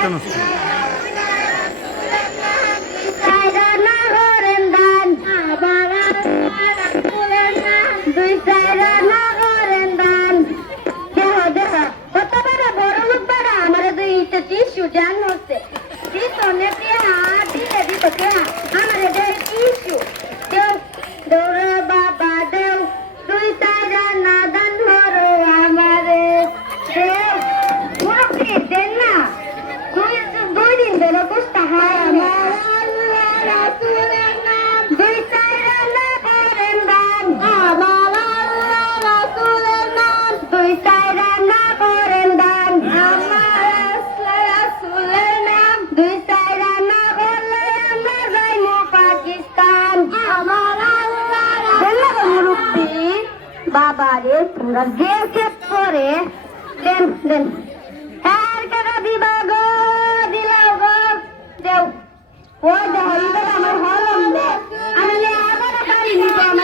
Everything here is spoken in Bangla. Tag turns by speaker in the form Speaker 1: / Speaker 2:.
Speaker 1: কীর্তনস্থল সুজান হচ্ছে। দিত নেতে হা দিলে দিত কে বাবা রে তোরা যে কেস করে দেন দেন। আর কেন দিবা গো? দিলাও গো। দেও। ও দেহ আমার হলম আমি আবার খালি দিতাম